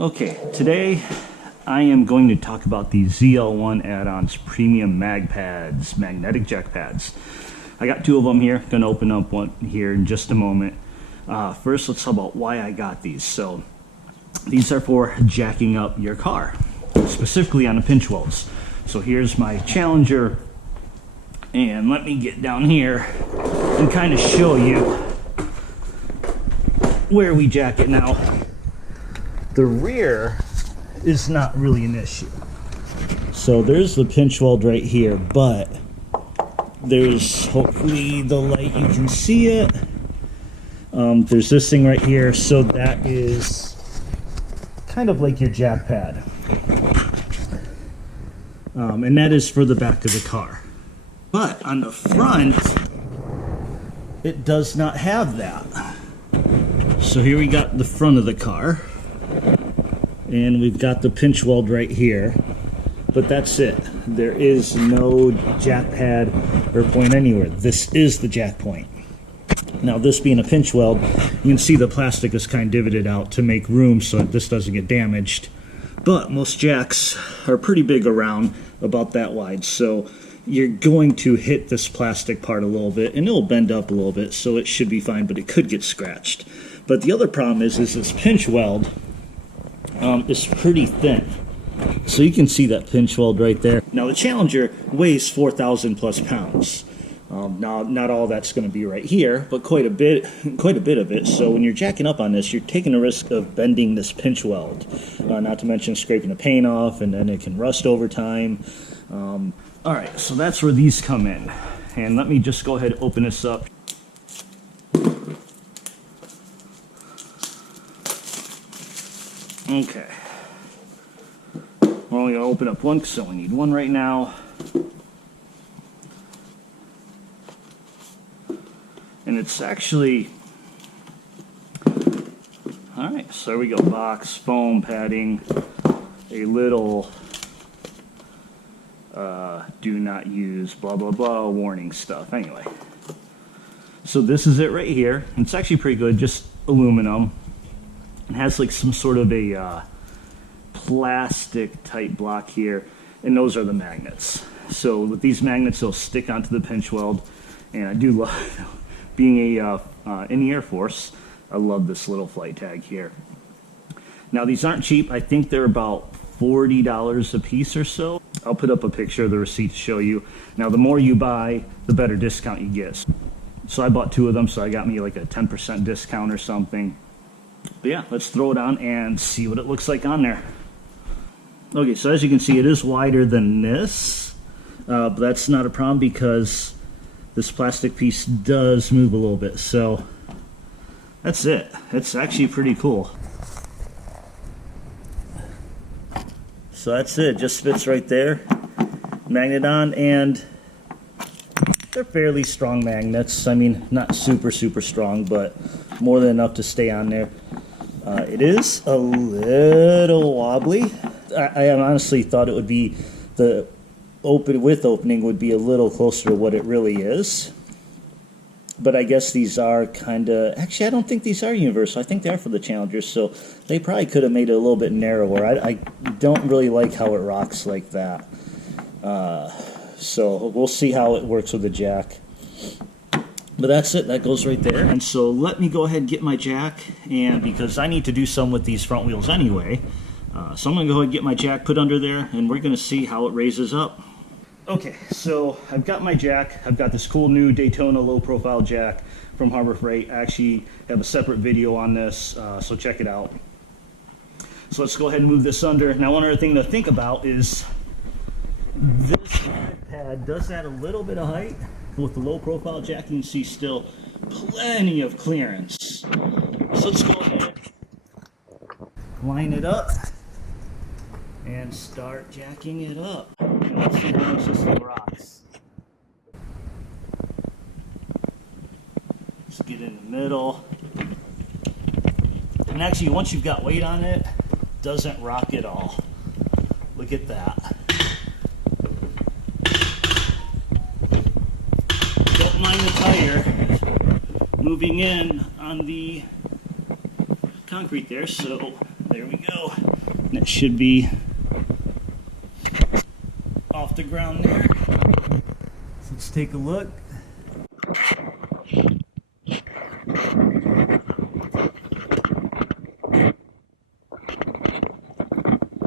Okay, today I am going to talk about the ZL1 Addons Premium Magpads, magnetic jack pads. I got two of them here, gonna open up one here in just a moment. First, let's talk about why I got these. So, these are for jacking up your car, specifically on the pinch welds. So here's my Challenger, and let me get down here and kind of show you where we jack it now. The rear is not really an issue. So there's the pinch weld right here, but there's, hopefully the light, you can see it. There's this thing right here, so that is kind of like your jack pad. And that is for the back of the car. But on the front, it does not have that. So here we got the front of the car. And we've got the pinch weld right here, but that's it. There is no jack pad or point anywhere. This is the jack point. Now, this being a pinch weld, you can see the plastic is kind of divoted out to make room so that this doesn't get damaged. But most jacks are pretty big around, about that wide, so you're going to hit this plastic part a little bit and it'll bend up a little bit, so it should be fine, but it could get scratched. But the other problem is this pinch weld is pretty thin. So you can see that pinch weld right there. Now the Challenger weighs 4,000 plus pounds. Now not all that's going to be right here, but quite a bit of it. So when you're jacking up on this, you're taking a risk of bending this pinch weld. Not to mention scraping the paint off, and then it can rust over time. Alright, so that's where these come in. And let me just go ahead and open this up. Okay. We're only going to open up one because I only need one right now. And it's actually... Alright, so there we go. Box, foam, padding, a little do not use, blah, blah, blah, warning stuff. Anyway. So this is it right here. It's actually pretty good, just aluminum. It has like some sort of a plastic type block here, and those are the magnets. So with these magnets, they'll stick onto the pinch weld, and I do love, being in the Air Force, I love this little flight tag here. Now these aren't cheap. I think they're about $40 a piece or so. I'll put up a picture of the receipt to show you. Now the more you buy, the better discount you get. So I bought two of them, so I got me like a 10% discount or something. But yeah, let's throw it on and see what it looks like on there. Okay, so as you can see, it is wider than this, but that's not a problem because this plastic piece does move a little bit. So that's it. It's actually pretty cool. So that's it. Just fits right there. Magnet on, and they're fairly strong magnets. I mean, not super strong, but more than enough to stay on there. It is a little wobbly. I honestly thought it would be the opening would be a little closer to what it really is. But I guess these are kind of... Actually, I don't think these are universal. I think they are for the Challenger, so they probably could have made it a little bit narrower. I don't really like how it rocks like that. So we'll see how it works with the jack. But that's it. That goes right there. And so let me go ahead and get my jack, and because I need to do some with these front wheels anyway, so I'm going to go ahead and get my jack put under there, and we're going to see how it raises up. Okay, so I've got my jack. I've got this cool new Daytona low-profile jack from Harbor Freight. I actually have a separate video on this, so check it out. So let's go ahead and move this under. Now, one other thing to think about is this pad does add a little bit of height. With the low-profile jack, you can see still plenty of clearance. So let's go ahead, line it up, and start jacking it up. Let's see how much this thing rocks. Let's get in the middle. And actually, once you've got weight on it, it doesn't rock at all. Look at that. Don't mind the tire moving in on the concrete there, so There we go. And it should be off the ground there. So let's take a look.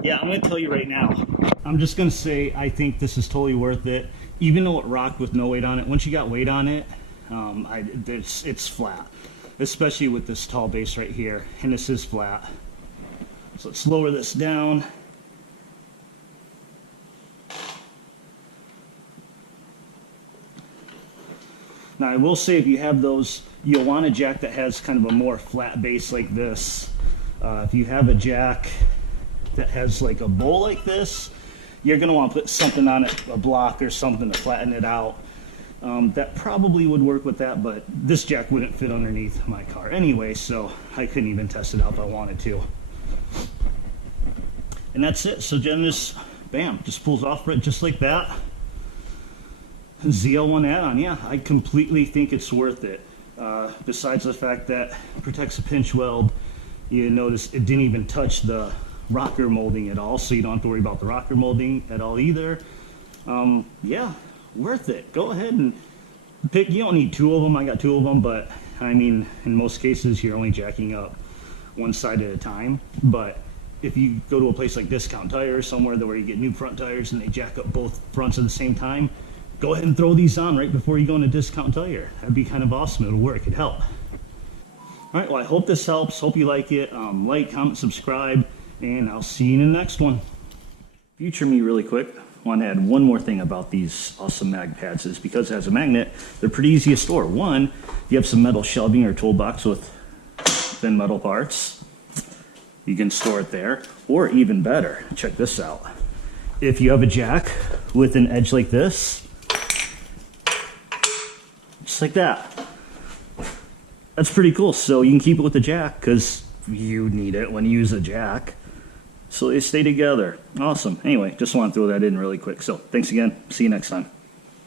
Yeah, I'm going to tell you right now, I'm just going to say I think this is totally worth it. Even though it rocked with no weight on it, once you got weight on it, it's flat. Especially with this tall base right here, and this is flat. So let's lower this down. Now I will say, if you have those, you'll want a jack that has kind of a more flat base like this. If you have a jack that has like a bowl like this, you're going to want to put something on it, a block or something to flatten it out. That probably would work with that, but this jack wouldn't fit underneath my car anyway, so I couldn't even test it out if I wanted to. And that's it. So then just, bam, just pulls off right just like that. ZL1 add-on, yeah, I completely think it's worth it. Besides the fact that it protects a pinch weld, you notice it didn't even touch the rocker molding at all, so you don't have to worry about the rocker molding at all either. Yeah, worth it. Go ahead and pick. You don't need two of them. I got two of them, but I mean, in most cases you're only jacking up one side at a time. But if you go to a place like Discount Tire, somewhere where you get new front tires and they jack up both fronts at the same time, go ahead and throw these on right before you go into Discount Tire. That'd be kind of awesome. It'll work. It'd help. All right, well, I hope this helps. Hope you like it. Like, comment, subscribe, and I'll see you in the next one. Future me really quick. I want to add one more thing about these awesome mag pads is because it has a magnet, they're pretty easy to store. One, if you have some metal shelving or toolbox with thin metal parts, you can store it there. Or even better, check this out. If you have a jack with an edge like this, just like that. That's pretty cool. So you can keep it with the jack because you need it when you use a jack. So they stay together. Awesome. Anyway, just want to throw that in really quick. So thanks again. See you next time.